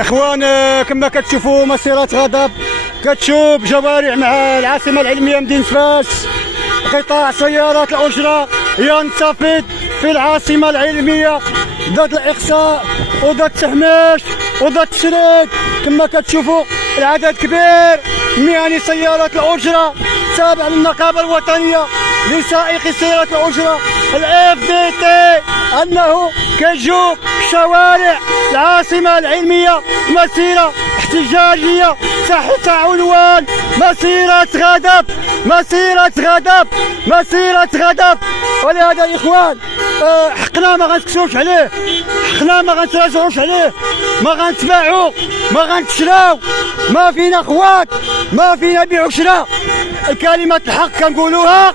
اخوان كما كتشوفوا مسيرة غضب كتشوف جوارع مع العاصمة العلمية مدينة فاس. قطاع سيارات الأجرة ينتفض في العاصمة العلمية ضد الإقصاء وضد التهميش وضد التشريد. كما كتشوفوا العدد كبير مهني سيارات الأجرة تابع للنقابة الوطنية لسائقي سيارات الأجرة الFDT أنه كيجوب شوارع العاصمة العلمية مسيرة احتجاجية تحت عنوان مسيرة غضب مسيرة غضب مسيرة غضب. ولهذا يا إخوان حقنا ما غنسكتوش عليه، حقنا ما غنتراجعوش عليه، ما غنتباعو ما غنتشراو، ما فينا خوات ما فينا بيع وشراء. الكلمات الحق كنقولوها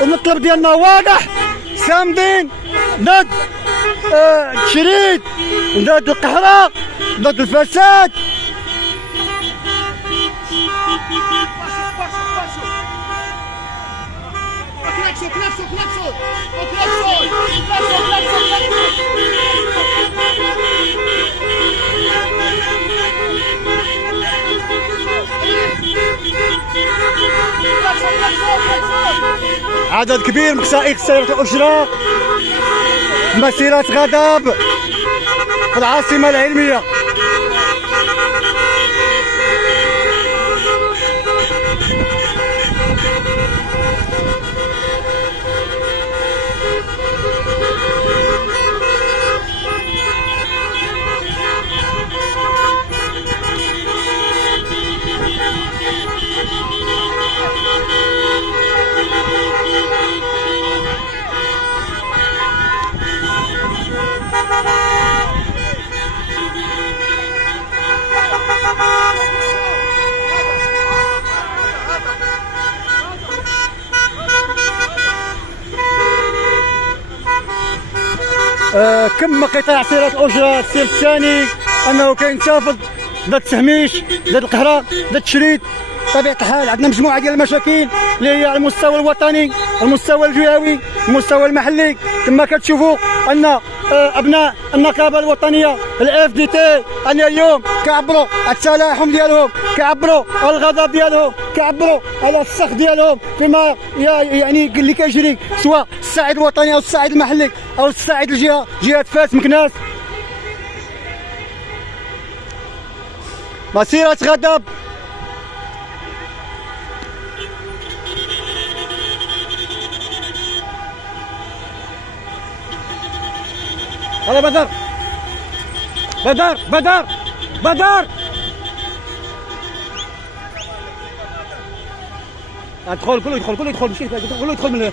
والمطلب ديالنا واضح، صامدين ضد التشريد ضد القهرة ضد الفساد. عدد كبير من سائق سيارات الأجرة مسيرة غضب في العاصمة العلمية. كم قطاع سيارات الأجرة السير الثاني أنه كينتفض ضد التهميش ضد القهرة ضد التشريد. بطبيعة الحال عندنا مجموعة ديال المشاكل اللي هي على المستوى الوطني المستوى الجهوي المستوى المحلي. كما كتشوفوا أن أبناء النقابة الوطنية الFDT أن اليوم كيعبروا على التلاحم ديالهم، كيعبروا على الغضب ديالهم، كيعبروا على السخط ديالهم فيما يعني اللي كيجري سواء الصعيد الوطني أو الصعيد المحلي أو الصعيد الجهة جهة فاس مكناس. مسيرة غضب هلا بدر بدر بدر بدر ادخل كله يدخل كله يدخل مشي كله يدخل من هنا.